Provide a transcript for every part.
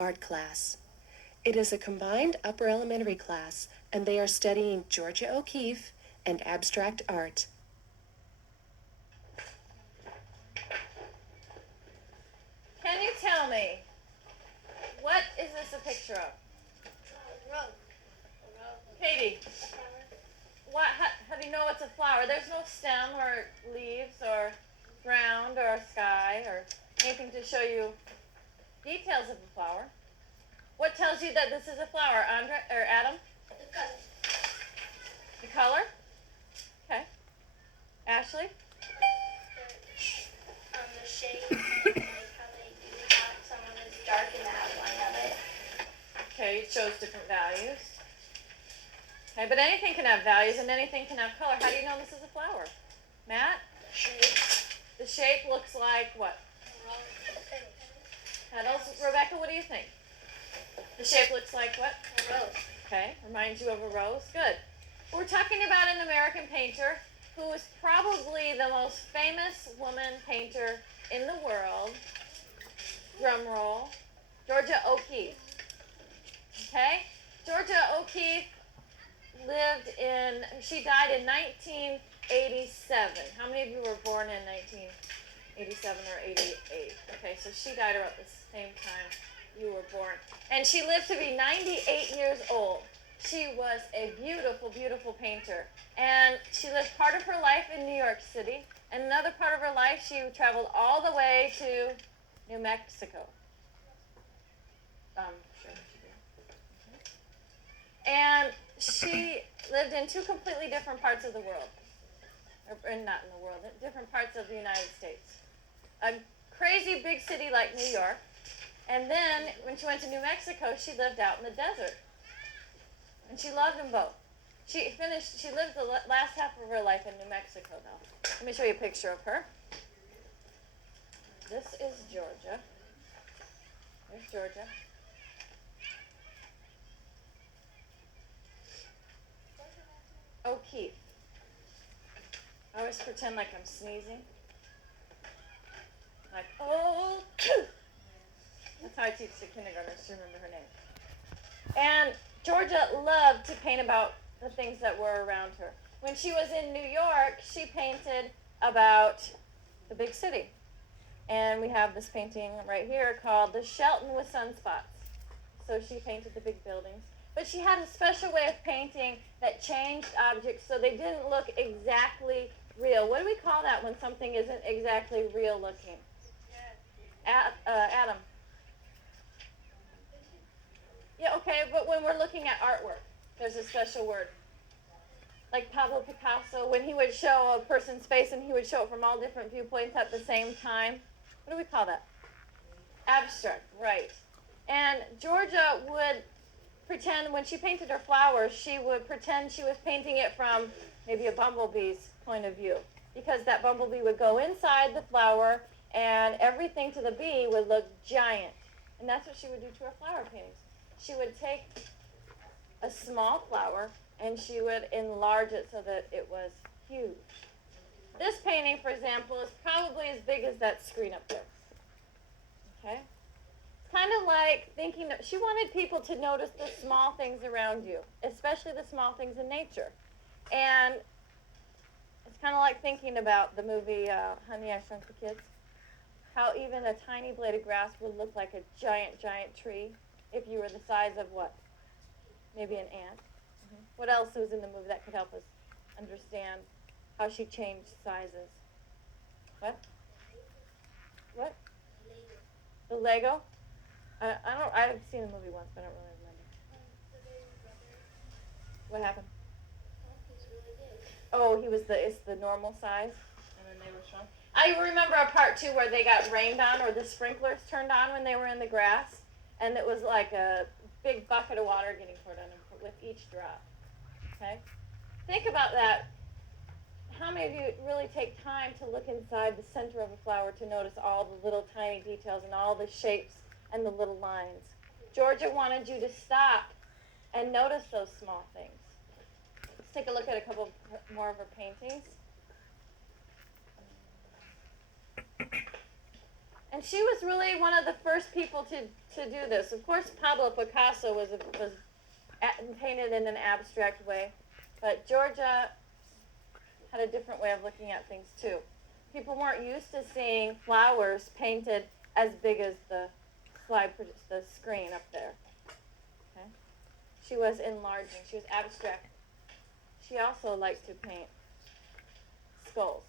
art class. It is a combined upper elementary class, and they are studying Georgia O'Keeffe and abstract art. Can you tell me, what is this a picture of? A rose. Katie, how do you know it's a flower? There's no stem or leaves or ground or sky or anything to show you details of the flower. What tells you that this is a flower, Andre or Adam? The color. The color? Okay. Ashley? The shape, like how they do have some of it's dark in the outline of it. Okay, it shows different values. Okay, but anything can have values and anything can have color. How do you know this is a flower? Matt? Shape. The shape looks like what? Petals. Rebecca, what do you think? The shape looks like what? A rose. Okay, reminds you of a rose. Good. We're talking about an American painter who is probably the most famous woman painter in the world. Drum roll. Georgia O'Keeffe. Okay? Georgia O'Keeffe she died in 1987. How many of you were born in 1987 or 88? Okay, so she died about the same time you were born. And she lived to be 98 years old. She was a beautiful, beautiful painter. And she lived part of her life in New York City. And another part of her life, she traveled all the way to New Mexico. Sure she did. And she lived in two completely different parts of the world. Or not in the world, different parts of the United States. A crazy big city like New York. And then when she went to New Mexico, she lived out in the desert. And she loved them both. She lived the last half of her life in New Mexico now. Let me show you a picture of her. This is Georgia. There's Georgia. O'Keeffe. I always pretend like I'm sneezing. Like, oh, that's how I teach the kindergartners to remember her name. And Georgia loved to paint about the things that were around her. When she was in New York, she painted about the big city. And we have this painting right here called The Shelton with Sunspots. So she painted the big buildings. But she had a special way of painting that changed objects so they didn't look exactly real. What do we call that when something isn't exactly real looking? Adam. Yeah, okay, but when we're looking at artwork, there's a special word. Like Pablo Picasso, when he would show a person's face and he would show it from all different viewpoints at the same time. What do we call that? Abstract, right. And Georgia would pretend, when she painted her flowers, she would pretend she was painting it from maybe a bumblebee's point of view. Because that bumblebee would go inside the flower and everything to the bee would look giant. And that's what she would do to her flower paintings. She would take a small flower and she would enlarge it so that it was huge. This painting, for example, is probably as big as that screen up there. Okay? It's kind of like thinking that she wanted people to notice the small things around you, especially the small things in nature. And it's kind of like thinking about the movie Honey, I Shrunk the Kids. How even a tiny blade of grass would look like a giant, giant tree if you were the size of what? Maybe an ant. Mm-hmm. What else was in the movie that could help us understand how she changed sizes? What? What? The Lego? I've seen the movie once, but I don't really remember. What happened? Oh, it's the normal size, and then they were shrunk. I remember a part too where they got rained on, or the sprinklers turned on when they were in the grass, and it was like a big bucket of water getting poured on them with each drop. Okay? Think about that. How many of you really take time to look inside the center of a flower to notice all the little tiny details and all the shapes and the little lines? Georgia wanted you to stop and notice those small things. Let's take a look at a couple more of her paintings. And she was really one of the first people to do this. Of course, Pablo Picasso was painted in an abstract way, but Georgia had a different way of looking at things too. People weren't used to seeing flowers painted as big as the the screen up there. Okay? She was enlarging. She was abstract. She also liked to paint skulls.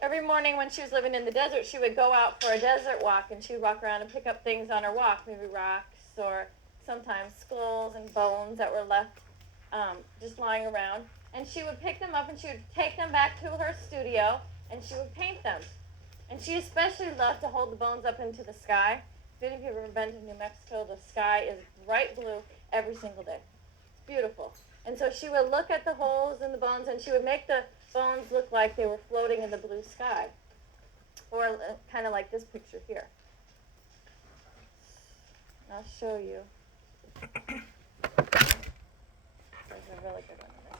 Every morning when she was living in the desert, she would go out for a desert walk, and she would walk around and pick up things on her walk, maybe rocks or sometimes skulls and bones that were left just lying around. And she would pick them up and she would take them back to her studio and she would paint them. And she especially loved to hold the bones up into the sky. If any of you have ever been to New Mexico, the sky is bright blue every single day. It's beautiful. And so she would look at the holes in the bones and she would make the bones look like they were floating in the blue sky. Or kind of like this picture here. I'll show you. There's a really good one in there.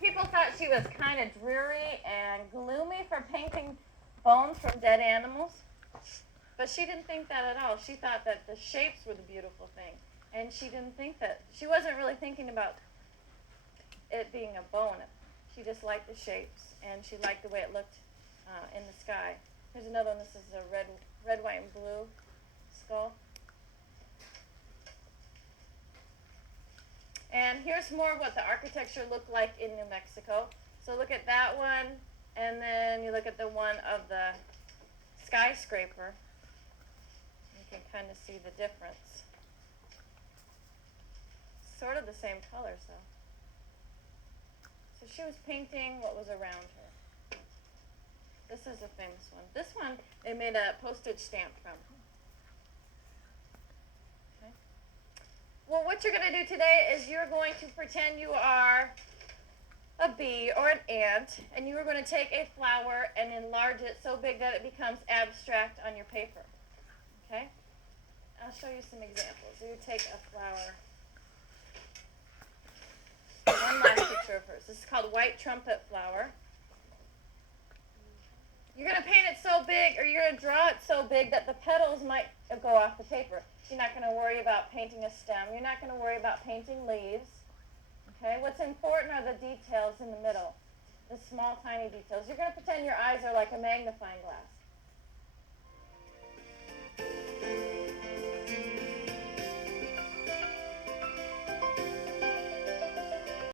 People thought she was kind of dreary and gloomy for painting bones from dead animals. But she didn't think that at all. She thought that the shapes were the beautiful thing. And she didn't think that, she wasn't really thinking about it being a bone. She just liked the shapes, and she liked the way it looked in the sky. Here's another one. This is a red, white, and blue skull. And here's more of what the architecture looked like in New Mexico. So look at that one, and then you look at the one of the skyscraper. You can kind of see the difference. Sort of the same colors, though. So she was painting what was around her. This is a famous one. This one they made a postage stamp from. Okay. Well, what you're going to do today is you're going to pretend you are a bee or an ant, and you are going to take a flower and enlarge it so big that it becomes abstract on your paper. Okay? I'll show you some examples. You take a flower. One last picture of hers. This is called white trumpet flower. You're going to paint it so big, or you're going to draw it so big that the petals might go off the paper. You're not going to worry about painting a stem. You're not going to worry about painting leaves. Okay? What's important are the details in the middle, the small, tiny details. You're going to pretend your eyes are like a magnifying glass.